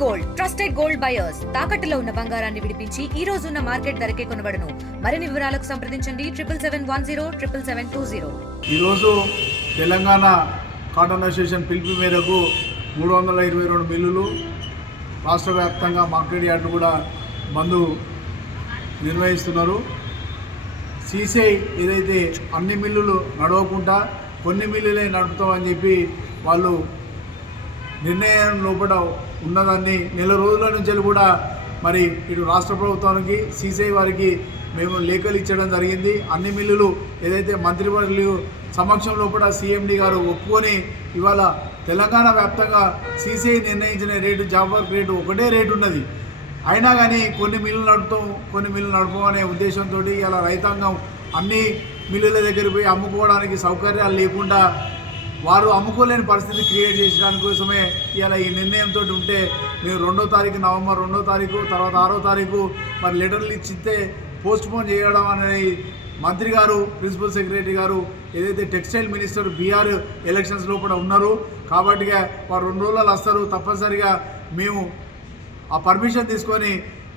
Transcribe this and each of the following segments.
Gold trusted gold buyers తాకట్టులో ఉన్న బంగారాన్ని విడిపించి ఈ రోజు ఉన్న మార్కెట్ ధరకే కొనబడును. మరిన్ని వివరాలకు సంప్రదించండి 7771077720. ఈ రోజు తెలంగాణ కాటన్ అసోసియేషన్ పిలుపు మేరకు 322 మిల్లులు రాష్ట్ర వ్యాప్తంగా మార్కెట్ యార్డు కూడా బంద్ నిర్వహిస్తున్నారు. సీసీఐ ఏదైతే అన్ని మిల్లులు నడవకుండా కొన్ని మిల్లులే నడుపుతామని చెప్పి వాళ్ళు నిర్ణయం లోపల ఉన్నదాన్ని నెల రోజుల నుంచి కూడా మరి ఇటు రాష్ట్ర ప్రభుత్వానికి సీసీఐ వారికి మేము లేఖలు ఇచ్చడం జరిగింది. అన్ని మిల్లులు ఏదైతే మంత్రివర్యులు సమక్షంలో కూడా సీఎండీ గారు ఒప్పుకొని ఇవాళ తెలంగాణ వ్యాప్తంగా సీసీఐ నిర్ణయించిన రేటు జాబ్ వర్క్ రేటు ఒకటే రేటు ఉన్నది. అయినా కానీ కొన్ని మిల్లులు నడుపుతాం కొన్ని మిల్లులు నడపం అనే ఉద్దేశంతో ఇలా రైతాంగం అన్ని మిల్లుల దగ్గర పోయి అమ్ముకోవడానికి సౌకర్యాలు లేకుండా వారు అమ్ముకోలేని పరిస్థితి క్రియేట్ చేసడానికి కోసమే ఇలా ఈ నిర్ణయంతో ఉంటే మేము 2వ తారీఖు నవంబర్ 2వ తారీఖు తర్వాత 6వ తారీఖు మరి లెటర్లు ఇచ్చితే పోస్ట్పోన్ చేయడం అనేది మంత్రి గారు ప్రిన్సిపల్ సెక్రటరీ గారు ఏదైతే టెక్స్టైల్ మినిస్టర్ బీఆర్ ఎలక్షన్స్ లోపల ఉన్నారు కాబట్టి వారు 2 రోజులు వస్తారు. తప్పనిసరిగా మేము ఆ పర్మిషన్ తీసుకొని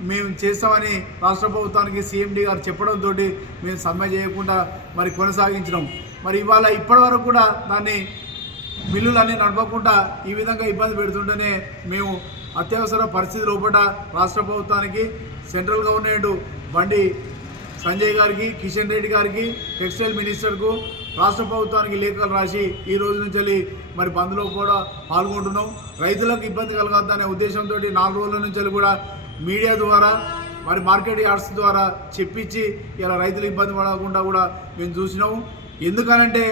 మేము చేస్తామని రాష్ట్ర ప్రభుత్వానికి సీఎండీ గారు చెప్పడంతో మేము సమ్మె చేయకుండా మరి కొనసాగించినాం. మరి ఇవాళ ఇప్పటి వరకు కూడా దాన్ని మిల్లులన్నీ నడపకుండా ఈ విధంగా ఇబ్బంది పెడుతుంటేనే మేము అత్యవసర పరిస్థితి లోపల రాష్ట్ర ప్రభుత్వానికి సెంట్రల్ గవర్నమెంట్ బండి సంజయ్ గారికి కిషన్ రెడ్డి గారికి టెక్స్టైల్ మినిస్టర్కు రాష్ట్ర ప్రభుత్వానికి లేఖలు రాసి ఈ రోజు నుంచి మరి బంద్లో కూడా పాల్గొంటున్నాం. రైతులకు ఇబ్బంది కలగద్దనే ఉద్దేశంతో 4 రోజుల నుంచి కూడా మీడియా ద్వారా మరి మార్కెట్ యార్డ్స్ ద్వారా చెప్పించి ఇలా రైతులు ఇబ్బంది పడకుండా కూడా మేము చూసినాము. ఎందుకనంటే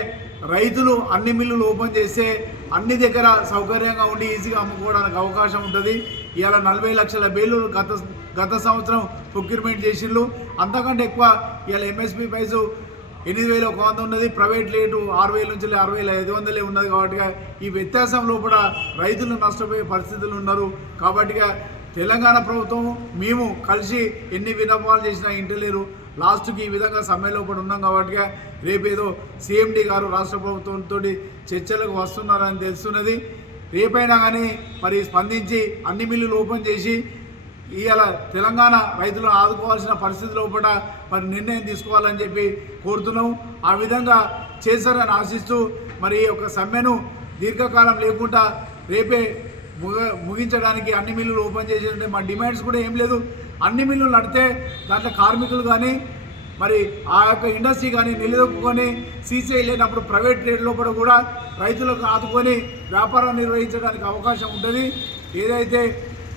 రైతులు అన్ని మిల్లులు ఓపెన్ చేస్తే అన్ని దగ్గర సౌకర్యంగా ఉండి ఈజీగా అమ్ముకోవడానికి అవకాశం ఉంటుంది. ఇలా 40 లక్షల బేలు గత సంవత్సరం ప్రొక్యూర్మెంట్ చేసిళ్ళు. అంతకంటే ఎక్కువ ఇలా ఎంఎస్పీ ప్రైసు 8,100 ఉన్నది, ప్రైవేట్ రేటు 6,000 నుంచి 6,500 ఉన్నది. కాబట్టి ఈ వ్యత్యాసం లోపల రైతులు నష్టపోయే పరిస్థితులు ఉన్నారు. కాబట్టి తెలంగాణ ప్రభుత్వం మేము కలిసి ఎన్ని విన్నపాలు చేసినా ఇంటలేరు. లాస్ట్కి ఈ విధంగా సమ్మె లోపల ఉన్నాం కాబట్టి రేపేదో సీఎండీ గారు రాష్ట్ర ప్రభుత్వంతో చర్చలకు వస్తున్నారని తెలుస్తున్నది. రేపైనా కానీ మరి స్పందించి అన్ని మిల్లులు ఓపెన్ చేసి ఇవాళ తెలంగాణ రైతులను ఆదుకోవాల్సిన పరిస్థితి లోపల మరి నిర్ణయం తీసుకోవాలని చెప్పి కోరుతున్నాం. ఆ విధంగా చేశారని ఆశిస్తూ మరి ఈ యొక్క సమ్మెను దీర్ఘకాలం లేకుండా రేపే ముగించడానికి అన్ని మిల్లులు ఓపెన్ చేసేటంటే మా డిమాండ్స్ కూడా ఏం లేదు. అన్ని మిల్లులు నడితే దాంట్లో కార్మికులు కానీ మరి ఆ యొక్క ఇండస్ట్రీ కానీ నిలదొక్కుని సీసీఐ లేనప్పుడు ప్రైవేట్ రేట్ లోపల కూడా రైతులకు ఆదుకొని వ్యాపారం నిర్వహించడానికి అవకాశం ఉంటుంది. ఏదైతే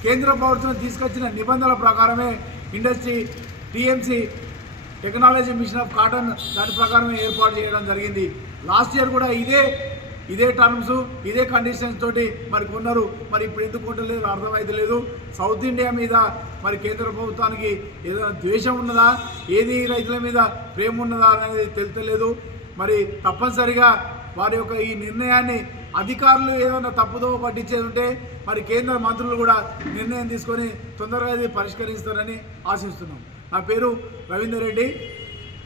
కేంద్ర ప్రభుత్వం తీసుకొచ్చిన నిబంధనల ప్రకారమే industry TMC technology machine of cotton దాని ప్రకారమే ఏర్పాటు చేయడం జరిగింది. లాస్ట్ ఇయర్ కూడా ఇదే టర్మ్స్ ఇదే కండిషన్స్ తోటి మరి కొన్నారు. మరి ఇప్పుడు ఎందుకు కొట్టలేదు అర్థమైతే లేదు. సౌత్ ఇండియా మీద మరి కేంద్ర ప్రభుత్వానికి ఏదైనా ద్వేషం ఉన్నదా, ఏది రైతుల మీద ప్రేమ ఉన్నదా అనేది తెలుస్తలేదు. మరి తప్పనిసరిగా వారి యొక్క ఈ నిర్ణయాన్ని అధికారులు ఏదైనా తప్పుదో పట్టించేది ఉంటే మరి కేంద్ర మంత్రులు కూడా నిర్ణయం తీసుకొని తొందరగా ఇది పరిష్కరిస్తారని ఆశిస్తున్నాం. నా పేరు రవీందర్ రెడ్డి,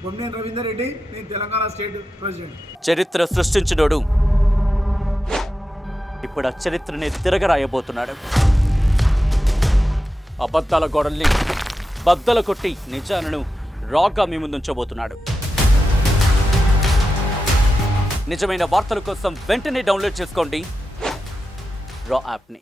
బొమ్మనేని రవీందర్ రెడ్డి, నేను తెలంగాణ స్టేట్ ప్రెసిడెంట్. చరిత్ర సృష్టించినోడు ఇప్పుడు ఆ చరిత్రని తిరగరాయబోతున్నాడు. అబద్ధాల గోడల్ని బద్దలు కొట్టి నిజాలను రాగా మీ ముందుంచబోతున్నాడు. నిజమైన వార్తల కోసం వెంటనే డౌన్లోడ్ చేసుకోండి రా యాప్ని.